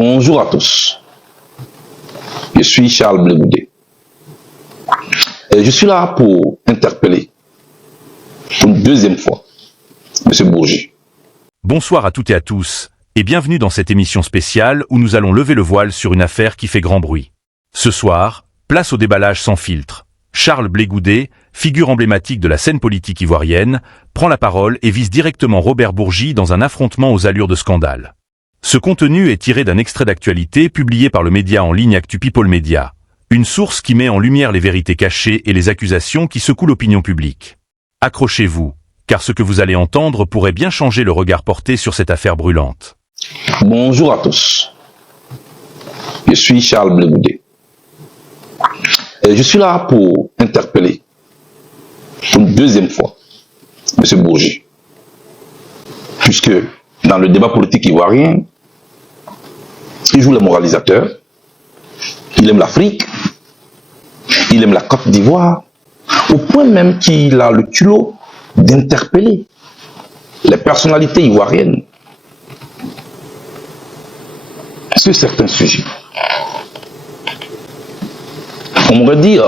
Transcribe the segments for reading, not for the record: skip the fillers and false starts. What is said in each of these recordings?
Bonjour à tous. Je suis Charles Blegoudé. Et je suis là pour interpeller pour une deuxième fois M. Bourgi. Bonsoir à toutes et à tous, et bienvenue dans cette émission spéciale où nous allons lever le voile sur une affaire qui fait grand bruit. Ce soir, place au déballage sans filtre. Charles Blegoudé, figure emblématique de la scène politique ivoirienne, prend la parole et vise directement Robert Bourgi dans un affrontement aux allures de scandale. Ce contenu est tiré d'un extrait d'actualité publié par le média en ligne Actu People Media, une source qui met en lumière les vérités cachées et les accusations qui secouent l'opinion publique. Accrochez-vous, car ce que vous allez entendre pourrait bien changer le regard porté sur cette affaire brûlante. Bonjour à tous. Je suis Charles Blegoudé. Et je suis là pour interpeller pour une deuxième fois M. Bourgi. Puisque dans le débat politique ivoirien, il joue le moralisateur, il aime l'Afrique, il aime la Côte d'Ivoire, au point même qu'il a le culot d'interpeller les personnalités ivoiriennes sur certains sujets. On m'aurait dit,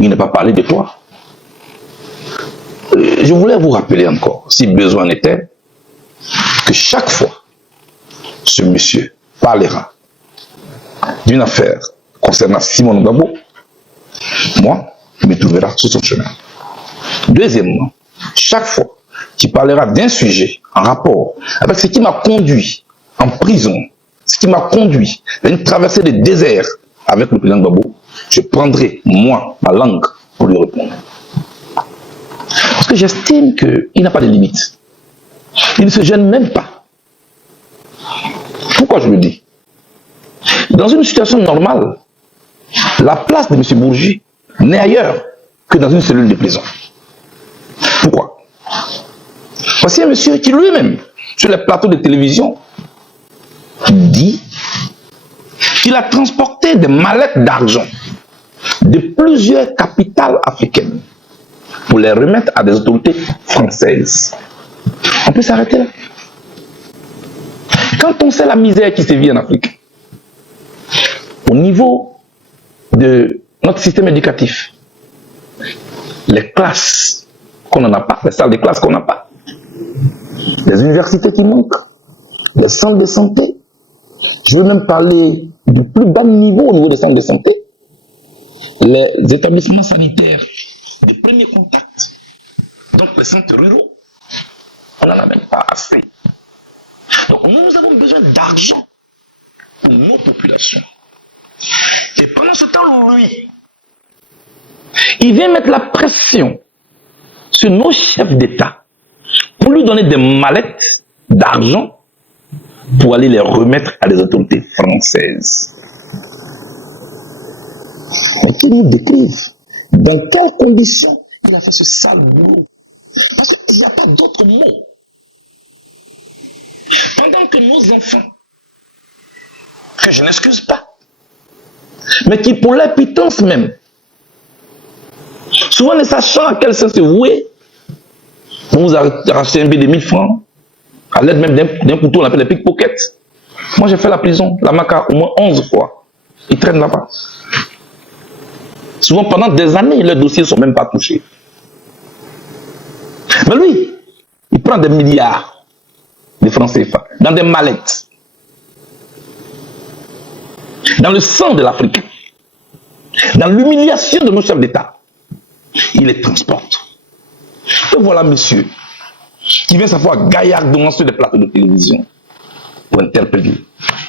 il n'a pas parlé de toi. Je voulais vous rappeler encore, si besoin n'était, que chaque fois ce monsieur parlera d'une affaire concernant Simon Gbagbo, moi, il me trouvera sur son chemin. Deuxièmement, chaque fois qu'il parlera d'un sujet en rapport avec ce qui m'a conduit en prison, ce qui m'a conduit à une traversée des déserts avec le président Gbagbo, je prendrai, moi, ma langue pour lui répondre. Parce que j'estime qu'il n'a pas de limites. Il ne se gêne même pas. Pourquoi je le dis? Dans une situation normale, la place de M. Bourgi n'est ailleurs que dans une cellule de prison. Pourquoi? Voici un monsieur qui lui-même, sur les plateaux de télévision, dit qu'il a transporté des mallettes d'argent de plusieurs capitales africaines pour les remettre à des autorités françaises. On peut s'arrêter là. Quand on sait la misère qui sévit en Afrique, au niveau de notre système éducatif, les classes qu'on n'en a pas, les salles de classe qu'on n'a pas, les universités qui manquent, les centres de santé, je veux même parler du plus bas niveau au niveau des centres de santé, les établissements sanitaires de premier contact, donc les centres ruraux, on n'en a même pas assez. Donc nous avons besoin d'argent pour nos populations. Et pendant ce temps, lui, il vient mettre la pression sur nos chefs d'État pour lui donner des mallettes d'argent pour aller les remettre à des autorités françaises. Mais qu'il nous décrive dans quelles conditions il a fait ce sale boulot. Parce qu'il n'y a pas d'autre mot. Pendant que nos enfants, que je n'excuse pas, mais qui pour leur pitance même, souvent ne sachant à quel sens se vouer, on vous a racheté un billet de 1000 francs, à l'aide même d'un couteau, on appelle les pickpockets. Moi j'ai fait la prison, la Maca, au moins 11 fois. Ils traînent là-bas. Souvent pendant des années, leurs dossiers ne sont même pas touchés. Mais lui, il prend des milliards de francs CFA dans des mallettes, dans le sang de l'Afrique, dans l'humiliation de nos chefs d'État. Il les transporte. Et voilà monsieur qui vient s'asseoir gaillardement sur des plateaux de télévision pour interpeller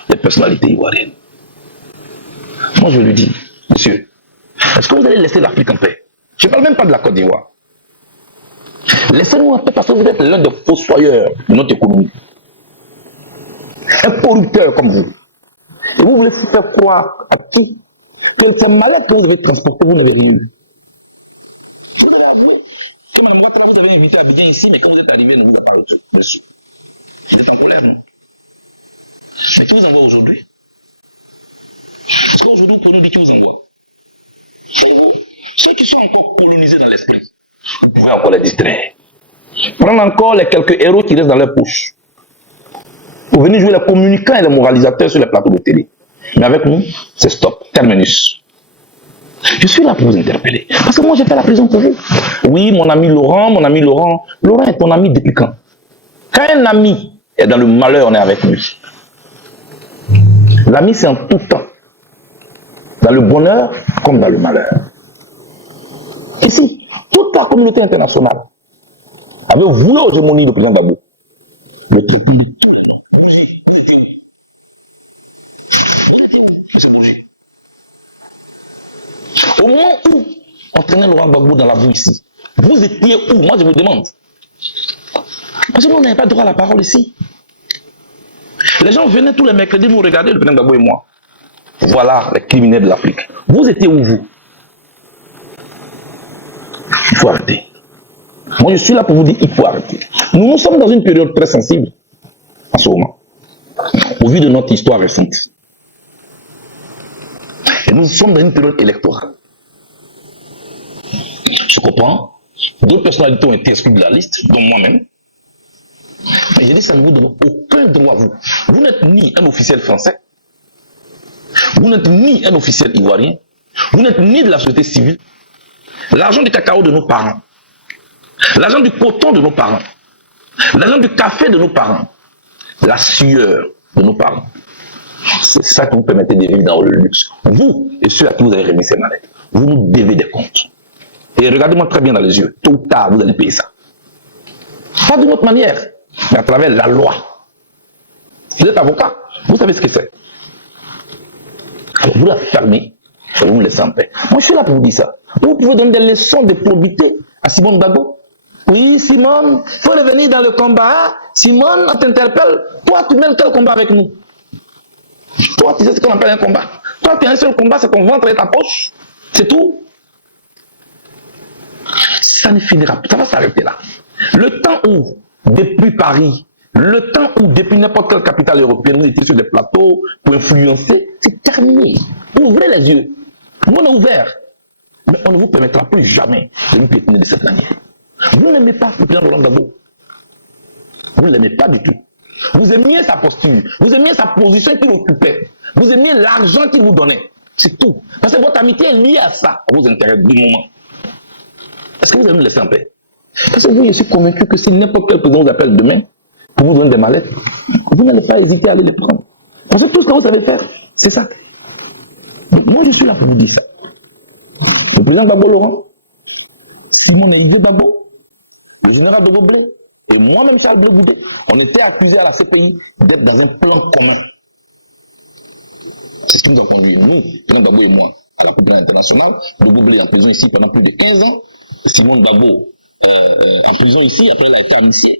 les personnalités ivoiriennes. Moi je lui dis, monsieur, est-ce que vous allez laisser l'Afrique en paix? Je ne parle même pas de la Côte d'Ivoire. Laissez-nous en paix parce que vous êtes l'un des fossoyeurs de notre économie. Un corrupteur comme vous. Et vous voulez faire croire à qui que ces mallettes que vous avez transportées, vous n'avez rien eu. Je vous avais avoué que ma boîte là, vous avez invité à venir ici, mais quand vous êtes arrivé, elle ne vous a pas reçu. J'étais en colère, non? Mais qui vous envoie aujourd'hui? Est-ce qu'aujourd'hui, pour nous dire qui vous envoie? Chez vous, ceux qui sont encore colonisés dans l'esprit, vous pouvez encore les distraire. Prendre encore les quelques héros qui restent dans leur poche. Vous venez jouer les communicants et les moralisateurs sur les plateaux de télé. Mais avec nous, c'est stop, terminus. Je suis là pour vous interpeller. Parce que moi, j'ai fait la prison pour vous. Oui, mon ami Laurent. Laurent est ton ami depuis quand? Quand un ami est dans le malheur, on est avec lui. L'ami, c'est en tout temps. Dans le bonheur comme dans le malheur. Ici, toute la communauté internationale avait voulu l'hégémonie du président Gbagbo. Le traitement de tout. Au moment où on traînait Laurent Gbagbo dans la boue ici, vous étiez où? Moi, je vous demande. Parce que nous, on n'avait pas droit à la parole ici. Les gens venaient tous les mercredis nous regarder, le président Gbagbo et moi. Voilà les criminels de l'Afrique. Vous étiez où, vous? Il faut arrêter. Moi, je suis là pour vous dire, il faut arrêter. Nous sommes dans une période très sensible en ce moment, au vu de notre histoire récente. Et nous sommes dans une période électorale. Je comprends. D'autres personnalités ont été exclues de la liste, dont moi-même. Mais j'ai dit, ça ne vous donne aucun droit, vous. Vous n'êtes ni un officiel français, vous n'êtes ni un officiel ivoirien, vous n'êtes ni de la société civile. L'argent du cacao de nos parents, l'argent du coton de nos parents, l'argent du café de nos parents, la sueur de nos parents. C'est ça qui vous permettez de vivre dans le luxe. Vous et ceux à qui vous avez remis ces mallettes, vous nous devez des comptes. Et regardez-moi très bien dans les yeux, tôt ou tard, vous allez payer ça. Pas d'une autre manière, mais à travers la loi. Vous êtes avocat, vous savez ce que c'est. Alors vous la fermez et vous me laissez en paix. Moi, je suis là pour vous dire ça. Vous pouvez donner des leçons de probité à Simone Gbagbo. Oui, Simone, il faut revenir dans le combat. Simone, on t'interpelle. Toi, tu mènes quel combat avec nous? Toi, tu sais ce qu'on appelle un combat. Toi, tu as un seul combat, c'est ton ventre et ta poche. C'est tout. Ça ne finira pas. Ça va s'arrêter là. Le temps où, depuis Paris, le temps où, depuis n'importe quelle capitale européenne, vous étiez sur des plateaux pour influencer, c'est terminé. Ouvrez les yeux. Nous, on est ouverts. Mais on ne vous permettra plus jamais de nous piétiner de cette manière. Vous n'aimez pas le président Laurent Gbagbo. Vous ne l'aimez pas du tout. Vous aimiez sa posture. Vous aimiez sa position qu'il occupait. Vous aimiez l'argent qu'il vous donnait. C'est tout. Parce que votre amitié est liée à ça, à vos intérêts du moment. Est-ce que vous allez me laisser en paix? Parce que vous, je suis convaincu que si n'importe quel président vous appelle demain pour vous donner des mallettes, vous n'allez pas hésiter à aller les prendre. Parce que tout ce que vous savez faire, c'est ça. Donc, moi, je suis là pour vous dire ça. Le président Gbagbo Laurent, Simon Eligé Gbagbo, le général de Goblé, et moi-même, Charles Blegoudé, on était accusés à la CPI d'être dans un plan commun. C'est ce que nous avons dit, nous, président Gbagbo et moi, à la tribunal internationale. Goblé en prison ici pendant plus de 15 ans. Simon Gbagbo en prison ici, après il a été amnistié.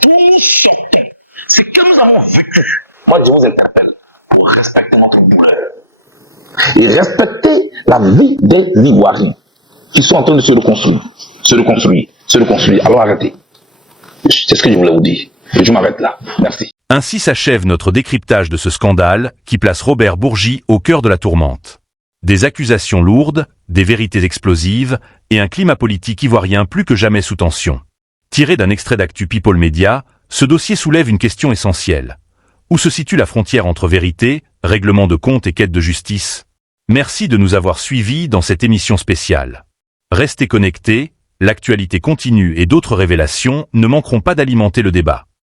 Tout sortant. C'est que nous avons vécu. Moi, je vous interpelle pour respecter notre douleur. Et respecter la vie des Ivoiriens qui sont en train de se reconstruire. Alors arrêtez. C'est ce que je voulais vous dire. Et je m'arrête là. Merci. Ainsi s'achève notre décryptage de ce scandale qui place Robert Bourgi au cœur de la tourmente. Des accusations lourdes, des vérités explosives et un climat politique ivoirien plus que jamais sous tension. Tiré d'un extrait d'Actu People Media, ce dossier soulève une question essentielle. Où se situe la frontière entre vérité, règlement de compte et quête de justice? Merci de nous avoir suivis dans cette émission spéciale. Restez connectés, l'actualité continue et d'autres révélations ne manqueront pas d'alimenter le débat.